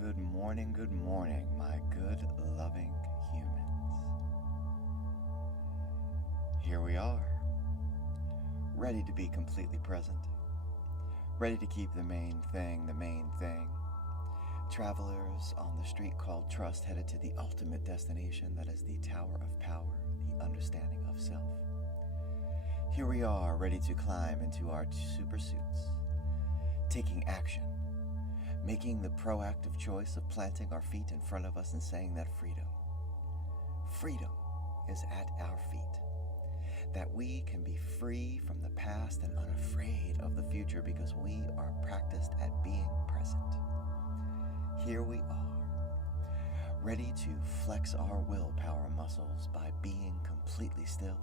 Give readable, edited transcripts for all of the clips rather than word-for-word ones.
good morning, my good, loving humans. Here we are, ready to be completely present, ready to keep the main thing. Travelers on the street called trust, headed to the ultimate destination, that is the Tower of Power, the understanding of self. Here we are, ready to climb into our super suits, taking action, making the proactive choice of planting our feet in front of us and saying that freedom is at our feet. That we can be free from the past and unafraid of the future because we are practiced at being present. Here we are, ready to flex our willpower muscles by being completely still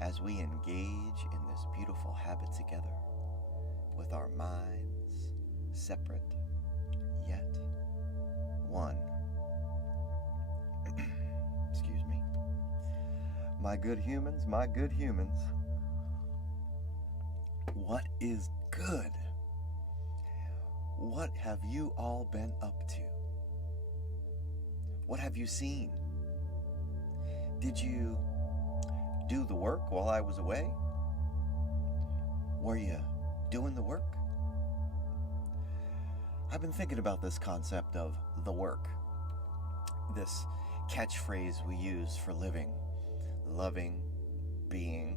as we engage in this beautiful habit together with our minds separate yet one. Excuse me. My good humans, what is good? What have you all been up to? What have you seen? Did you do the work while I was away? Were you doing the work? I've been thinking about this concept of the work, this catchphrase we use for living, loving, being.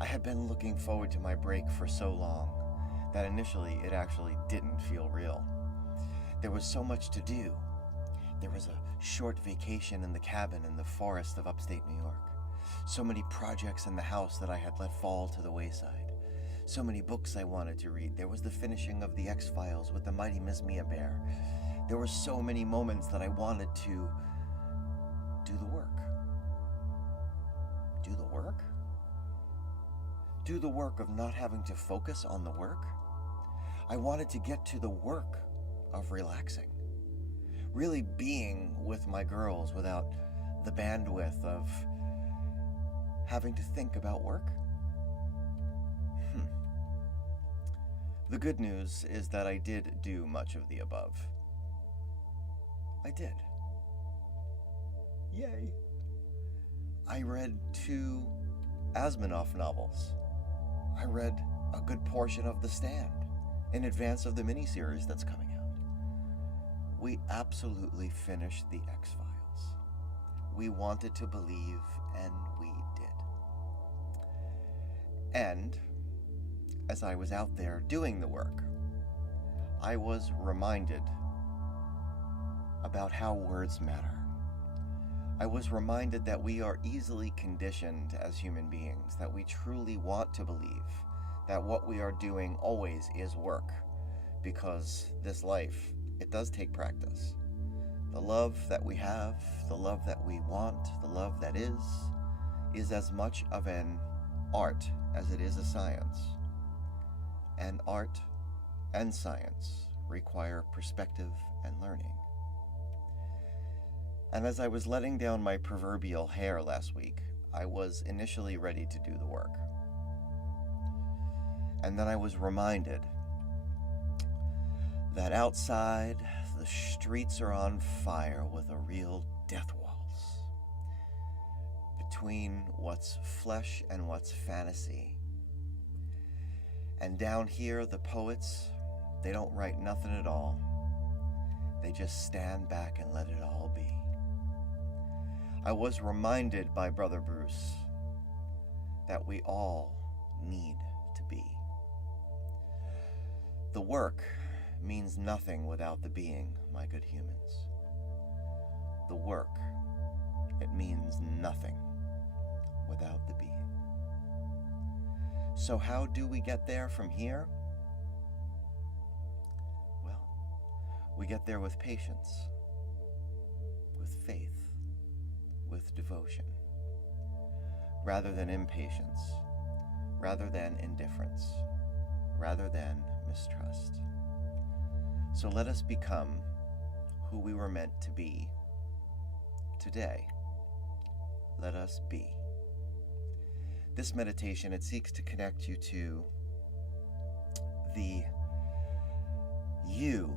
I had been looking forward to my break for so long that initially it actually didn't feel real. There was so much to do. There was a short vacation in the cabin in the forest of upstate New York. So many projects in the house that I had let fall to the wayside. So many books I wanted to read. There was the finishing of the X-Files with the mighty Miss Mia Bear. There were so many moments that I wanted to do the work. Do the work? Do the work of not having to focus on the work? I wanted to get to the work of relaxing. Really being with my girls without the bandwidth of having to think about work. The good news is that I did do much of the above. I did. Yay. I read 2 Asimov novels. I read a good portion of The Stand in advance of the miniseries that's coming out. We absolutely finished the X-Files. We wanted to believe, and we did. And as I was out there doing the work, I was reminded about how words matter. I was reminded that we are easily conditioned as human beings, that we truly want to believe that what we are doing always is work, because this life, it does take practice. The love that we have, the love that we want, the love that is as much of an art as it is a science. And art and science require perspective and learning. And as I was letting down my proverbial hair last week, I was initially ready to do the work. And then I was reminded that outside, the streets are on fire with a real death waltz between what's flesh and what's fantasy. And down here, the poets, they don't write nothing at all. They just stand back and let it all be. I was reminded by Brother Bruce that we all need to be. The work means nothing without the being, my good humans. The work, it means nothing without the being. So how do we get there from here? Well, we get there with patience, with faith, with devotion, rather than impatience, rather than indifference, rather than mistrust. So let us become who we were meant to be today. Let us be. This meditation, it seeks to connect you to the you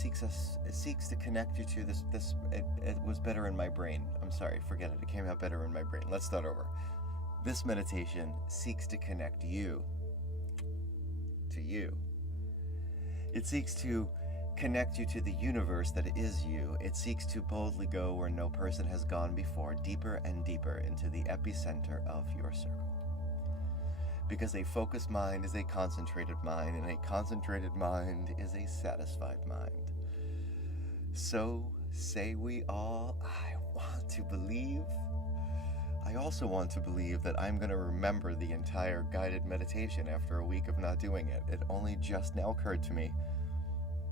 seeks to connect you to this. It was better in my brain. I'm sorry, forget it. It came out better in my brain. Let's start over. This meditation seeks to connect you to you. It seeks to connect you to the universe that is you. It seeks to boldly go where no person has gone before, deeper and deeper into the epicenter of your circle. Because a focused mind is a concentrated mind, and a concentrated mind is a satisfied mind. So say we all, I want to believe. I also want to believe that I'm going to remember the entire guided meditation after a week of not doing it. It only just now occurred to me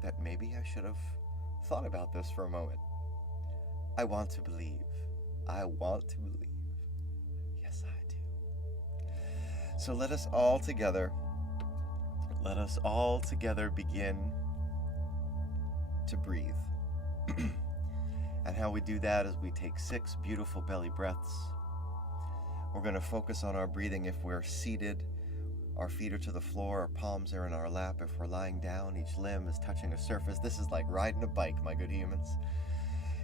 that maybe I should have thought about this for a moment. I want to believe. I want to believe. Yes, I do. So let us all together begin to breathe. And how we do that is we take 6 beautiful belly breaths. We're going to focus on our breathing if we're seated. Our feet are to the floor, our palms are in our lap. If we're lying down, each limb is touching a surface. This is like riding a bike, my good humans.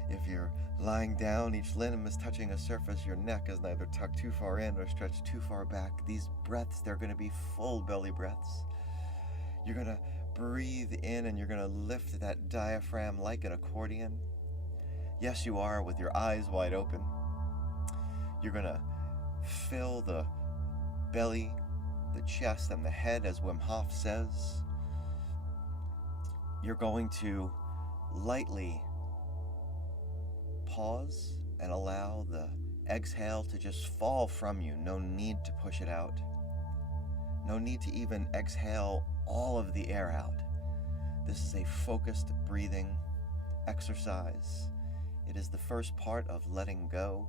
If you're lying down, each limb is touching a surface. Your neck is neither tucked too far in or stretched too far back. These breaths, they're going to be full belly breaths. You're going to breathe in and you're going to lift that diaphragm like an accordion. Yes, you are, with your eyes wide open. You're going to fill the belly, the chest, and the head, as Wim Hof says. You're going to lightly pause and allow the exhale to just fall from you. No need to push it out. No need to even exhale all of the air out. This is a focused breathing exercise. It is the first part of letting go.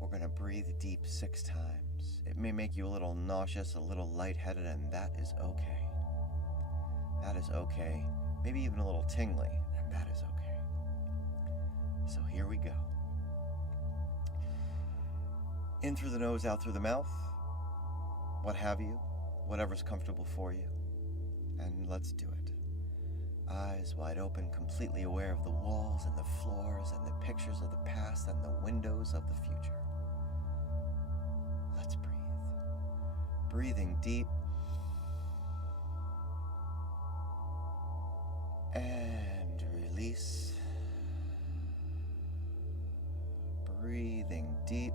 We're going to breathe deep 6 times. It may make you a little nauseous, a little lightheaded, and that is okay. That is okay. Maybe even a little tingly, and that is okay. So here we go. In through the nose, out through the mouth. What have you, whatever's comfortable for you. And let's do it. Eyes wide open, completely aware of the walls and the floors and the pictures of the past and the windows of the future. Let's breathe. Breathing deep. And release. Breathing deep.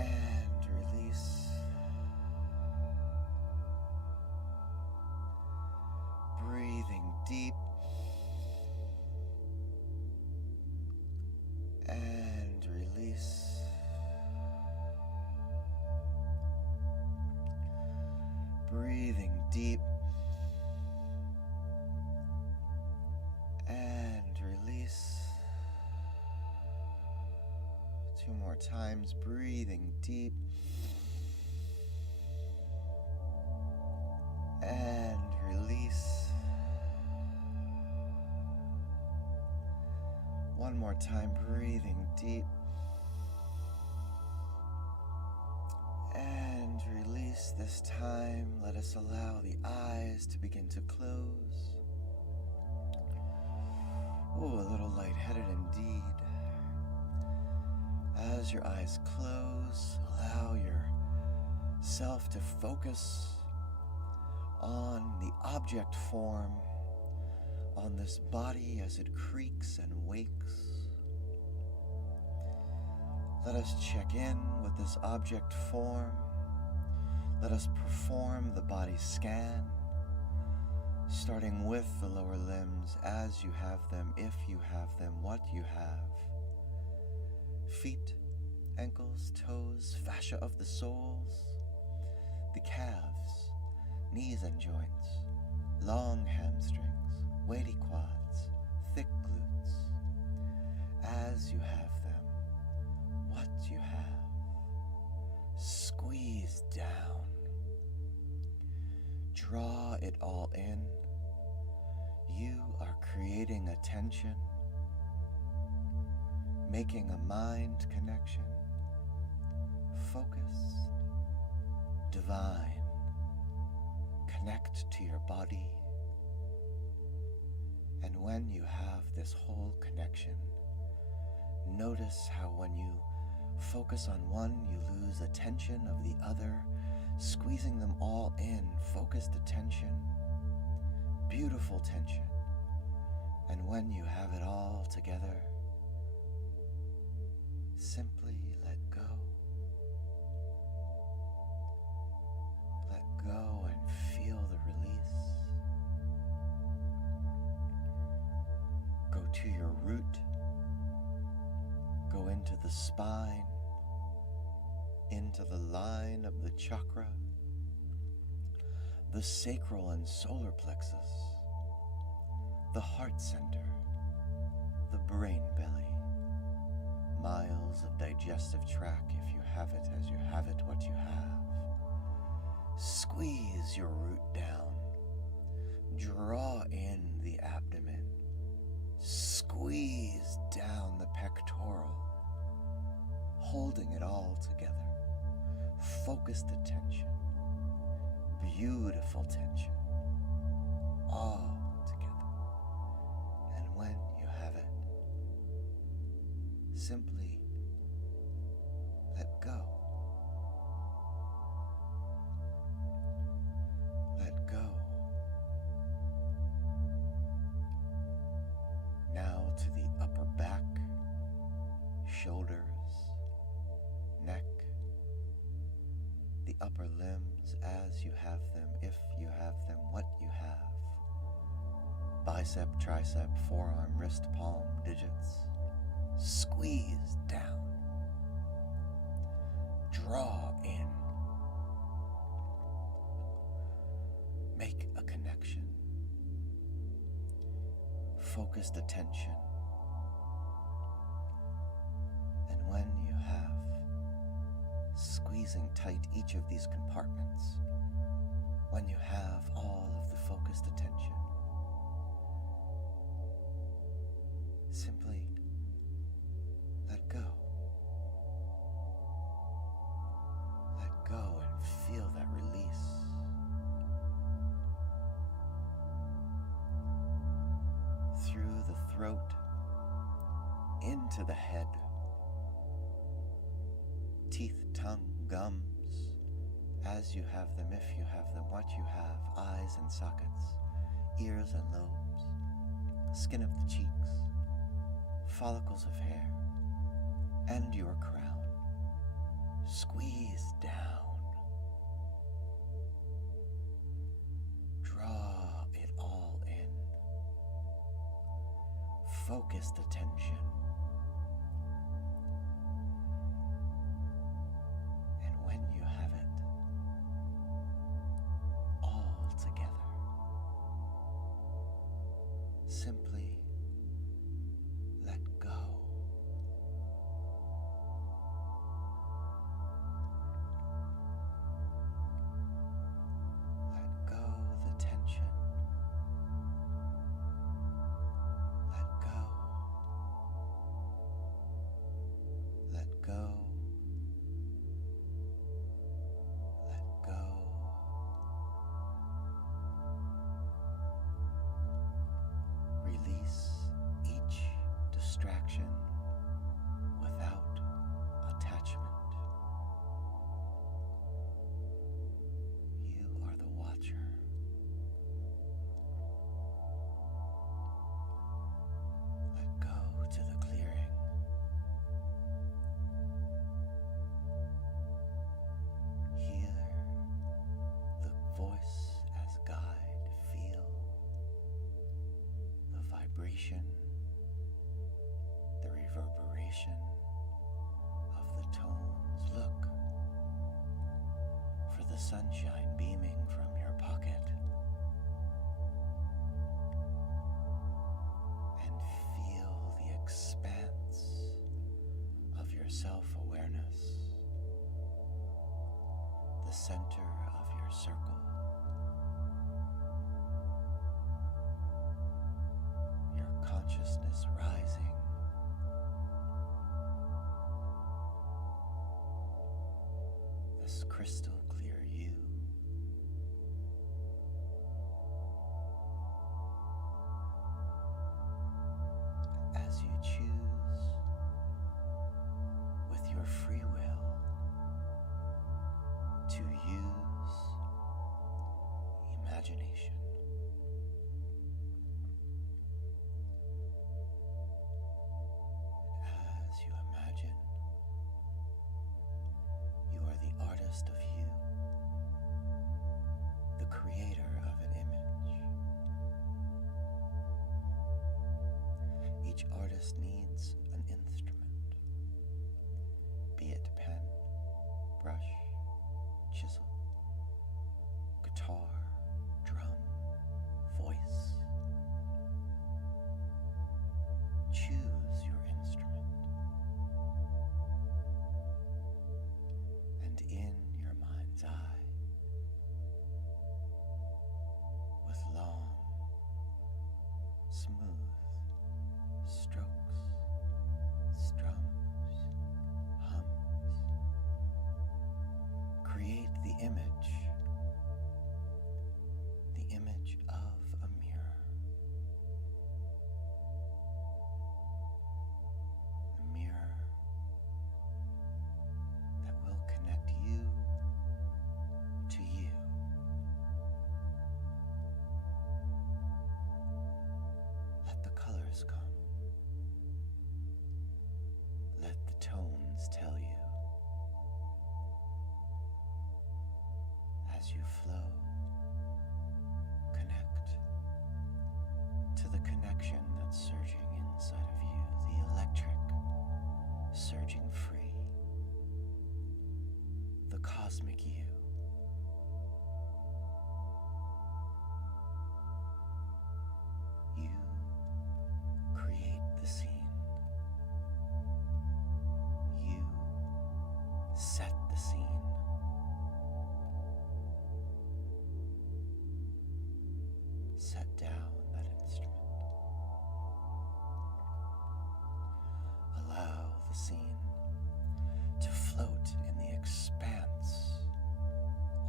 And release. Breathing deep. And release. Breathing deep. And release. 2 more times. Breathing deep. And release. 1 more time. Breathing deep. And release. This time, let us allow the eyes to begin to close. Oh, a little lightheaded indeed. As your eyes close, allow yourself to focus on the object form, on this body as it creaks and wakes. Let us check in with this object form. Let us perform the body scan, starting with the lower limbs as you have them, if you have them, what you have. Feet, ankles, toes, fascia of the soles, the calves, knees and joints, long hamstrings, weighty quads, thick glutes. As you have them, what you have. Squeeze down. Draw it all in. You are creating attention, making a mind connection, focused, divine. Connect to your body. And when you have this whole connection, notice how when you focus on one, you lose attention of the other, squeezing them all in, focused attention, beautiful tension. And when you have it all together, simply let go. Let go and feel the release. Go to your root. Go into the spine, into the line of the chakra, the sacral and solar plexus, the heart center, the brain belly, miles of digestive tract if you have it as you have it what you have. Squeeze your root down, draw in the abdomen, squeeze down the pectoral, holding it all together. Focused attention, beautiful tension, all together. And when you have it, simply let go. Let go. Now to the upper back, shoulders, neck, the upper limbs as you have them, if you have them, what you have. Bicep, tricep, forearm, wrist, palm, digits. Squeeze down. Draw in. Make a connection. Focused attention. And when you have squeezing tight each of these compartments, when you have all of the focused attention, simply let go. Let go and feel that release. Through the throat, into the head, teeth, tongue, gums, as you have them, if you have them, what you have, eyes and sockets, ears and lobes, skin of the cheeks, follicles of hair, and your crown. Squeeze down. Draw it all in. Focused attention. And when you have it all together, simply let go. Let go the tension. Let go. Let go. Let go. Release each distraction without attachment. You are the watcher. Let go to the clearing. Hear the voice as guide. Feel the vibration, the reverberation of the tones. Look for the sunshine beaming from your pocket and feel the expanse of your self-awareness, the center of your circle, your consciousness rising, this crystal clear you. to use imagination. As you imagine, you are the artist of you, the creator of an image. Each artist needs an instrument, be it pen, brush, chisel, guitar, drum, voice. Choose your instrument, and in your mind's eye, with long, smooth strokes, strums, hums, create the image of a mirror. The mirror that will connect you to you. Let the colors come. Let the tones tell you. As you flow, connect to the connection that's surging inside of you, the electric surging free, the cosmic you. You create the scene. You set the scene. Set down that instrument. Allow the scene to float in the expanse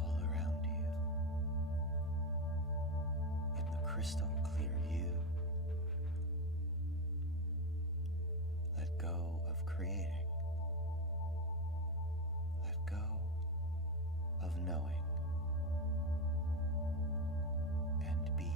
all around you, in the crystal clear you. Let go of creating. Let go of knowing. And be.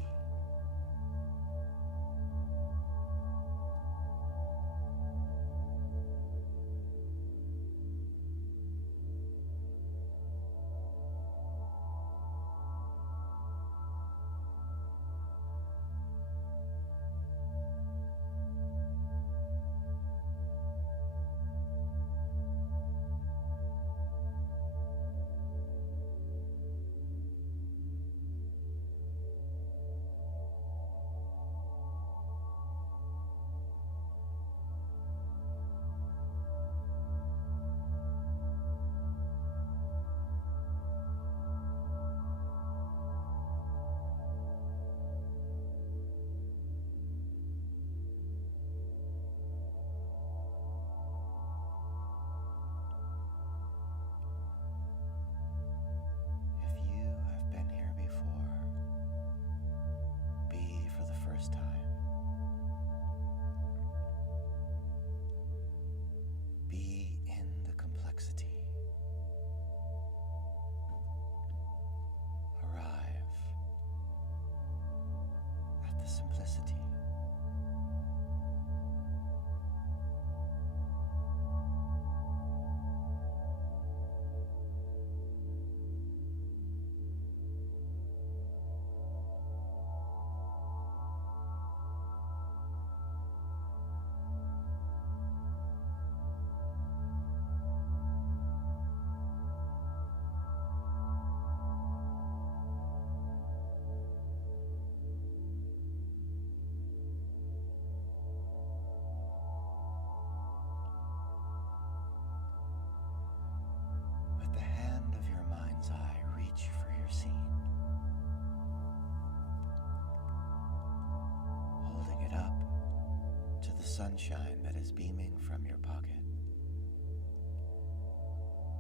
sunshine that is beaming from your pocket.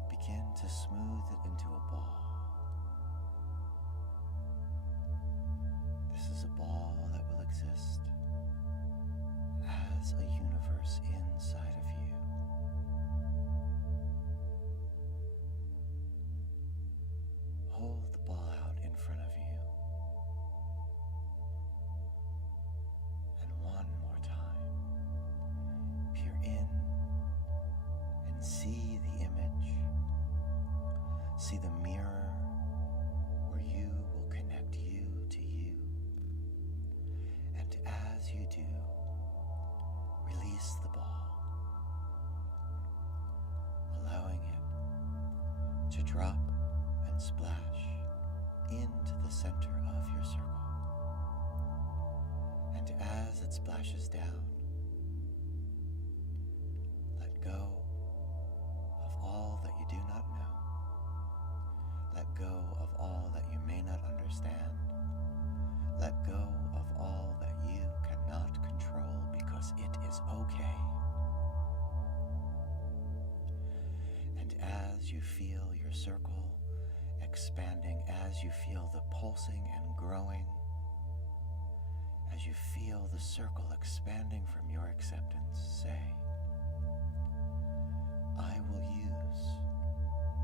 Begin to smooth it into a ball. This is a ball that will exist as a universe inside of you. and see the image. See the mirror where you will connect you to you. And as you do, release the ball, allowing it to drop and splash into the center of your circle. And as it splashes down, let go of all that you do not know. Let go of all that you may not understand. Let go of all that you cannot control, because it is okay. And as you feel your circle expanding, as you feel the pulsing and growing, as you feel the circle expanding from your acceptance, say, I will use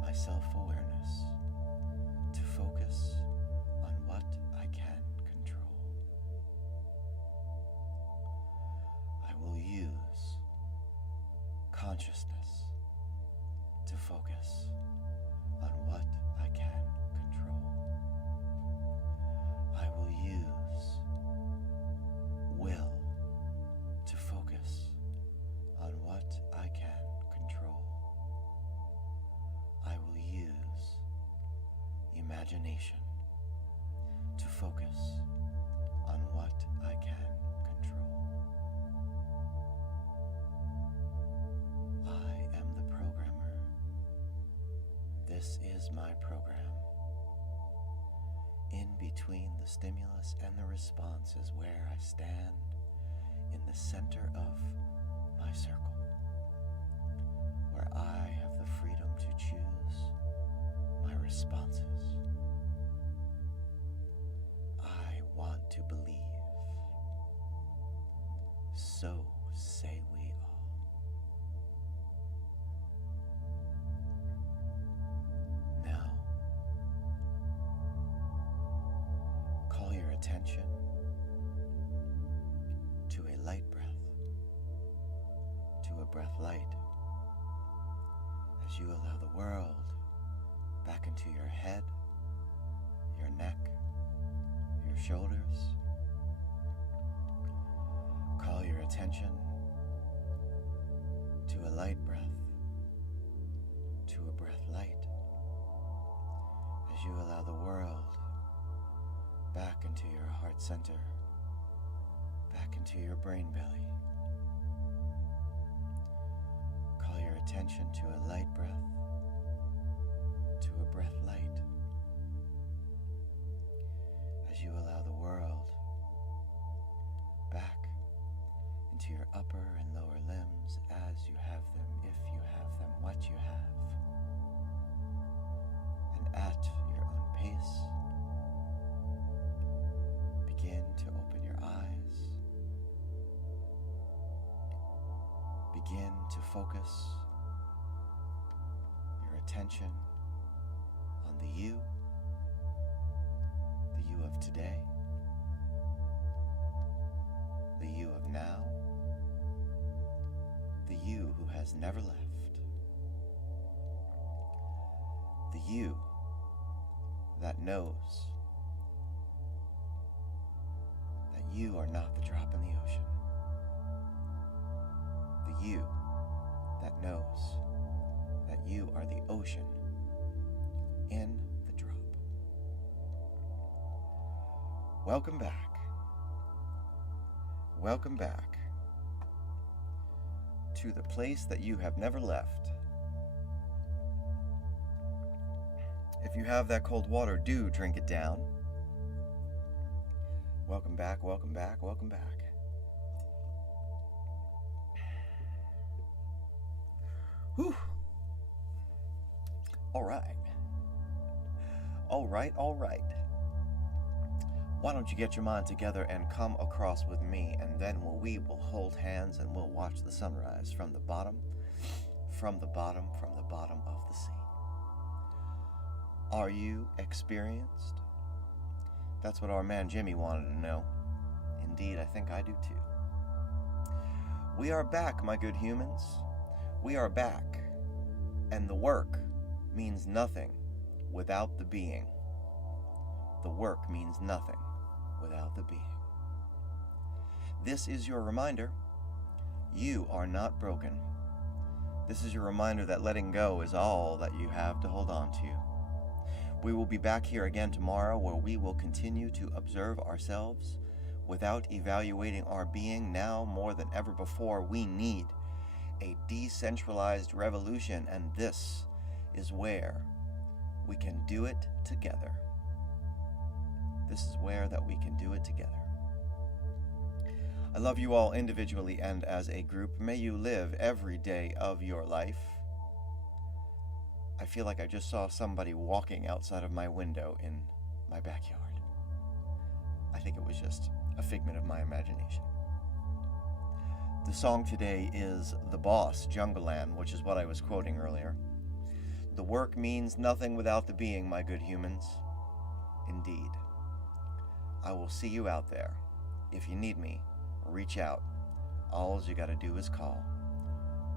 my self-awareness to focus on what I can control. I will use consciousness to focus on what I can control. I will use will to focus on what I can control. I will use imagination to focus on what I can control. I am the programmer. This is my program. In between the stimulus and the response is where I stand in the center of my circle, where I have the freedom to choose my responses. I want to believe. So say we all. Now, call your attention to a light breath, to a breath light, as you allow the world back into your head, your neck, your shoulders. Call your attention to a light breath, to a breath light, as you allow the world back into your heart center, back into your brain belly. Call your attention to a light breath, to a breath light, as you allow the world back into your upper and lower limbs as you have them, if you have them, what you have. And at your own pace, begin to open your eyes. Begin to focus your attention on the you of today, the you of now, the you who has never left, the you that knows that you are not the drop in the ocean, the you that knows that you are the ocean in the drop. Welcome back. Welcome back to the place that you have never left. If you have that cold water, do drink it down. Welcome back, welcome back, welcome back. Whew. All right. Why don't you get your mind together and come across with me, and then we will hold hands and we'll watch the sunrise from the bottom of the sea. Are you experienced? That's what our man Jimmy wanted to know. Indeed, I think I do too. We are back, my good humans. We are back And the work means nothing without the being. The work means nothing without the being. This is your reminder. You are not broken. This is your reminder that letting go is all that you have to hold on to. We will be back here again tomorrow, where we will continue to observe ourselves without evaluating our being. Now more than ever before, we need a decentralized revolution, and this is where we can do it together. This is where that we can do it together. I love you all individually and as a group. May you live every day of your life. I feel like I just saw somebody walking outside of my window in my backyard. I think it was just a figment of my imagination. The song today is The Boss, Jungleland, which is what I was quoting earlier. The work means nothing without the being, my good humans. Indeed. I will see you out there. If you need me, reach out. All you gotta do is call.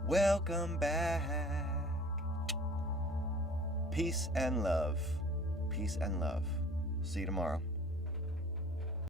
Welcome back. Peace and love. Peace and love. See you tomorrow.